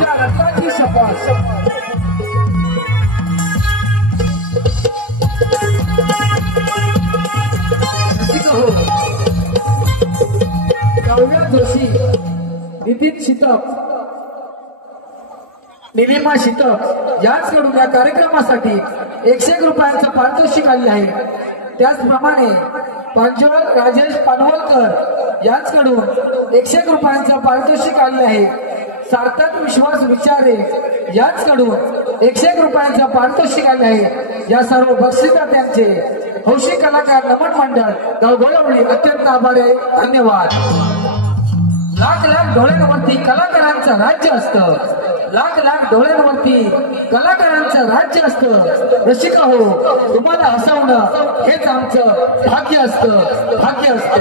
आमच्या रत्नाची शपथ. काव्या जोशी, नितीन शितक, निलिमा शितक यांच्याकडून या कार्यक्रमासाठी 101 रुपयांचं पारितोषिक आले आहे. त्याचप्रमाणे पंजोल राजेश पानवलकर यांच्याकडून 101 रुपयांचं पारितोषिक आले आहे. सार्थक विश्वास विचारे यांच्याकडून 101 रुपयांचं पारितोषिक आले आहे. या सर्व बक्षिसदात्यांचे हौशी कलाकार नमन मंडळ गाव गोळवली अत्यंत आभारी आहे. धन्यवाद. लाख लाख डोळ्यांवरती कलाकारांचं राज्य असतं. लाख लाख डोळ्यांवरती कलाकारांचं राज्य असतं. रसिका हो, तुम्हाला हसवणं हेच आमचं भाग्य असतं. भाग्य असतं.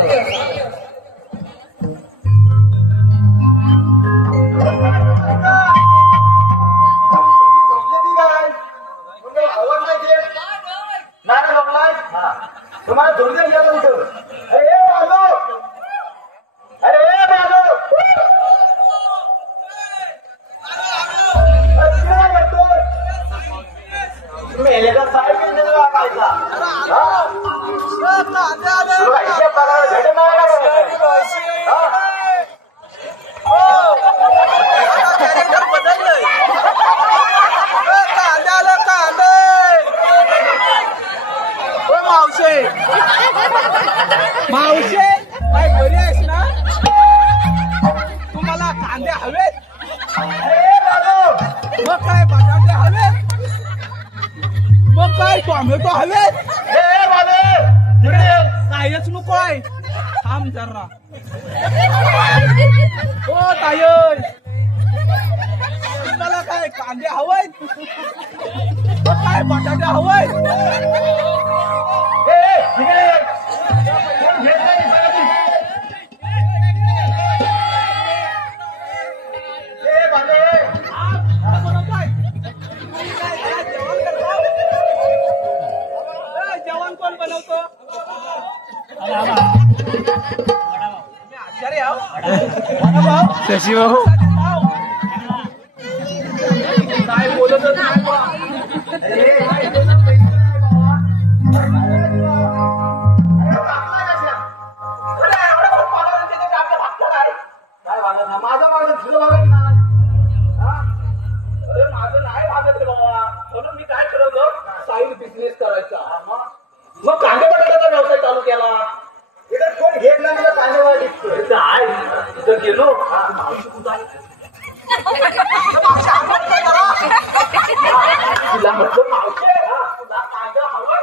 तुम्हाला जोडले गेलं होतं. अरे बालो, अरे बालो, तुम्ही एलेगा साहेब लागायचा झटे बदललंय. मावशे काय बरी आहेस ना? तुम्हाला कांदे हवेत? मग काय बटाटे हवेत? मग काय टोमॅटो हवेत? कायच नको आहे. थांब जरा. हो ताई, तुम्हाला काय कांदे हवेत? मग काय बटाटे हवेत? जेवण कोण बनवतो? आचार्य शशी भाऊ काय बोलत माझं माझं तुझं बघत ना. अरे माझं नाही भागत रे बाबा. म्हणून मी काय ठरवलं, साईड बिझनेस करायचा. मग कांदे बटाट्याचा व्यवसाय चालू केला. इथं कोण घेत नाही मला कांदे बटाटे आहे. तिथं गेलो, मावशी कुठं आहे तुला म्हटलं मावशी तुला कांदा हवा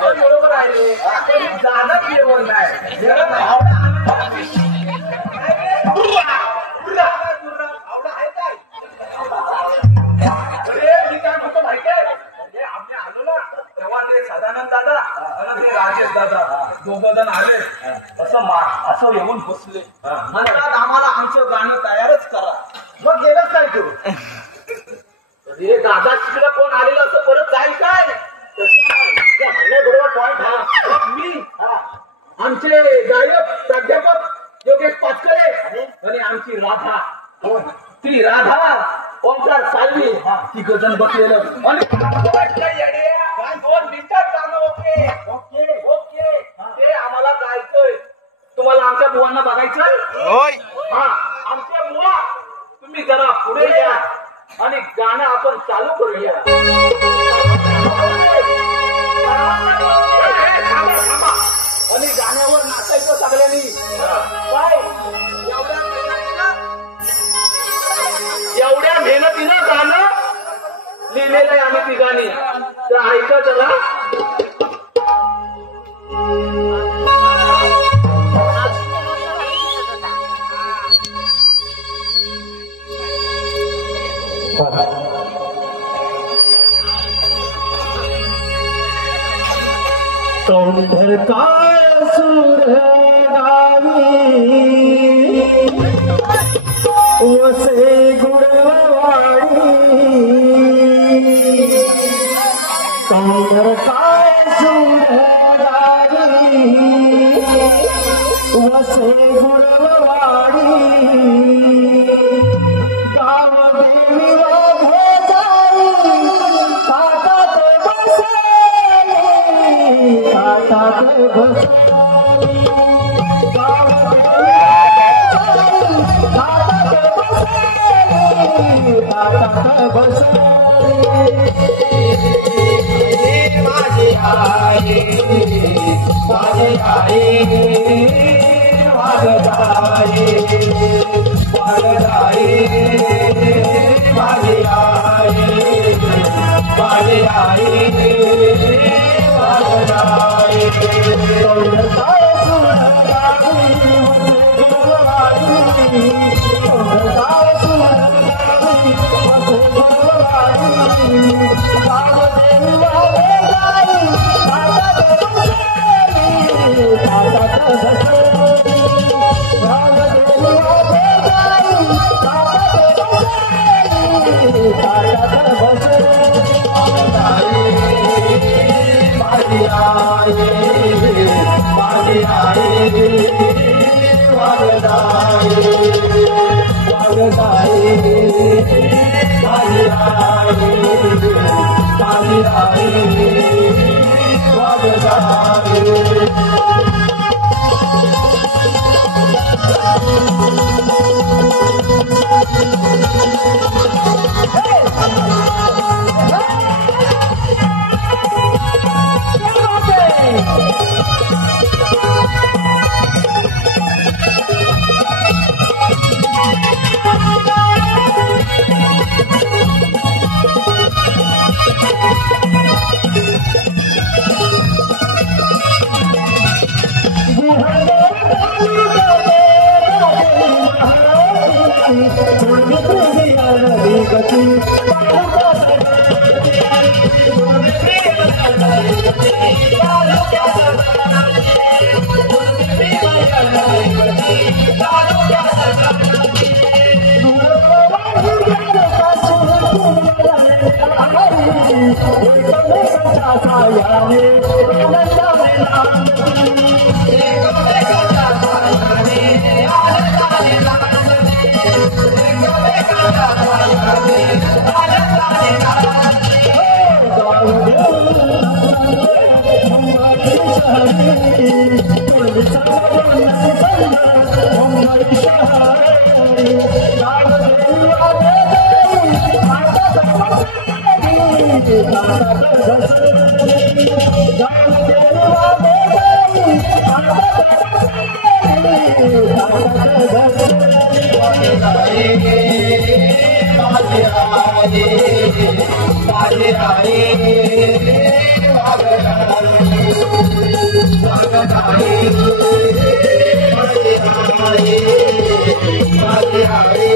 बरोबर आहे. जादा जेवण नाही आवडा आहे काय? मी काय म्हणतो माहिती आहे, म्हणजे आम्ही आलो ना तेव्हा ते सदानंद दादा आणि ते राजेश दादा दोघं जण आले. असं येऊन बसले. म्हणतात आम्हाला आमचं गाणं तयारच करा. मग गेलंच काय तू? दादा तिकडे कोण आलेलं असं परत जाईल काय? बरोबर पॉइंट हा. मी आमचे गायक प्राध्यापक योगेश पाचकरे आणि आमची राधा, ती राधा ओंकार सालवी, ती गजन बसलेलं आणि 2 मिनिटात गाणं. Okay okay okay. ते आम्हाला गायचंय. तुम्हाला आमच्या मुलांना बघायचंय? होय. हा, आमच्या मुला तुम्ही जरा पुढे या आणि गाणं आपण चालू करूया. आणि गाण्यावर नाचायचं सगळ्यांनी. काय एवढ्या मेहनतीनं गाणं लिहिलेलं आहे आम्ही तिघांनी. तर ऐका जरा. कौंढर काय सुर गावी वसे गुणवाडी कौंढर काय सुर गावी वसे गुणवाडी गाव देवी राधे जाई ताटात बसली ताटात बसली गाव देवी ताटात बसली ताटात बसली माझी आई वागदाई वागदाई माझी आई वागदाई वागदाई काय वागदाई माझी आई